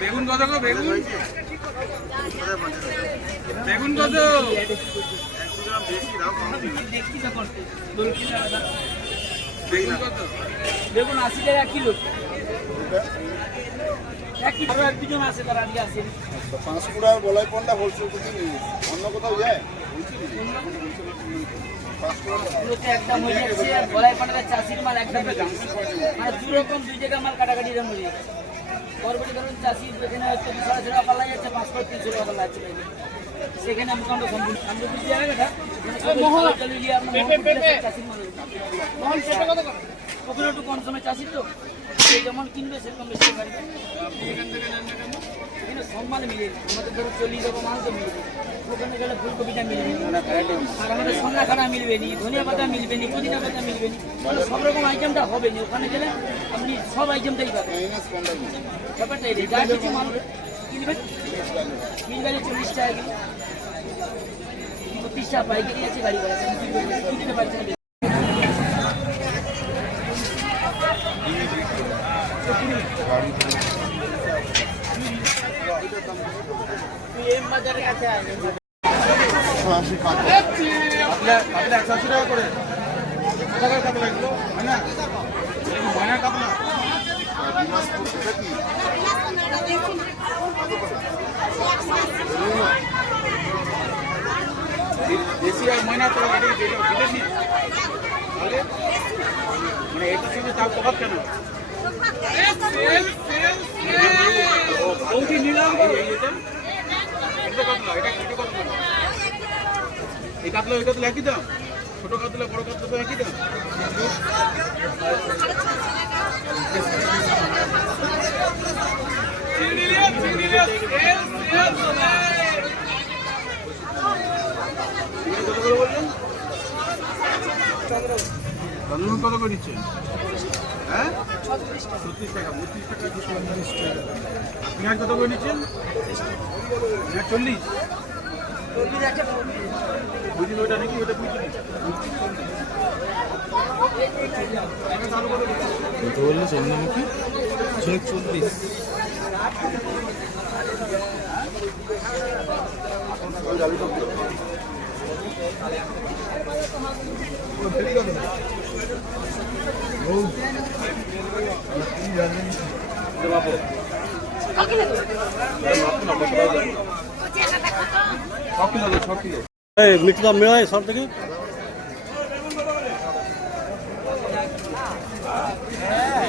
বেগুন কত গো? বেগুন বেগুন কত? বেগুন কত? বেগুন 80 টাকা কিলো। একজন আছে তার আজকে আছে 5 বলাই পন্ডা হোলসেল অন্য কোথাও যায় একদম হয়ে যাচ্ছে। বলাই পাটার চাষির মাল একদম মানে দু রকম দুই জায়গা মাল কাটাকাটি দাম হয়ে যাচ্ছে। পরবর্তী ধরুন চাষির যেখানে হচ্ছে 200 টাকা পাল্লা যাচ্ছে, 500-300 টাকা পাল্লা যাচ্ছে। সেখানে আমি কত সম্পূর্ণ আমরা বুঝি জায়গাটা চাষির মাল ওখানে একটু কম সময় চাষির তো যেমন কিনবে সেরকম বেশি পারবে। এখানে সব মাল মিলে আমাদের ধরো 40 টাকা মাল তো মিলবে, ওখানে গেলে ফুলকপিটা মিলবে আর আমাদের সন্না খানা মিলবে নি, ধনিয়া পাতা মিলবে নি, পুদিনা পাতা মিলবে নি, মানে সব রকম আইটেমটা হবে নি। ওখানে গেলে আপনি সব আইটেমটাই পাবেন। ব্যাপারটা এটাই, যা কিছু মাল কিনবেন মিলবে 40 টাকা কিলো, 30 টাকা পাইকারি আছে, গাড়ি ভাড়া কিনতে পারছেন। বাজারের কাছে আছে 180 টাকা করে টাকার কাতলা এগুলো হয় না ময়না কাতলা দেশি আর ময়না তো বিদেশি মানে এটা শুধু তার তফাৎ কেন? এই কাতলা ওই কাতলা একই দাম? ছোট কাতলা বড় কাতলা তো একই দাম? রন্ধন কত করে দিচ্ছেন? হ্যাঁ 36 টাকা, 32 টাকা, 40 টাকা। পেঁয়াজ কত করে নিচ্ছেন? 40। বুঝলি ওইটা নাকি ওইটা বললো চন্দ্রমুখী 40। মিষ্টি দাম মেলায় সব থেকে হ্যাঁ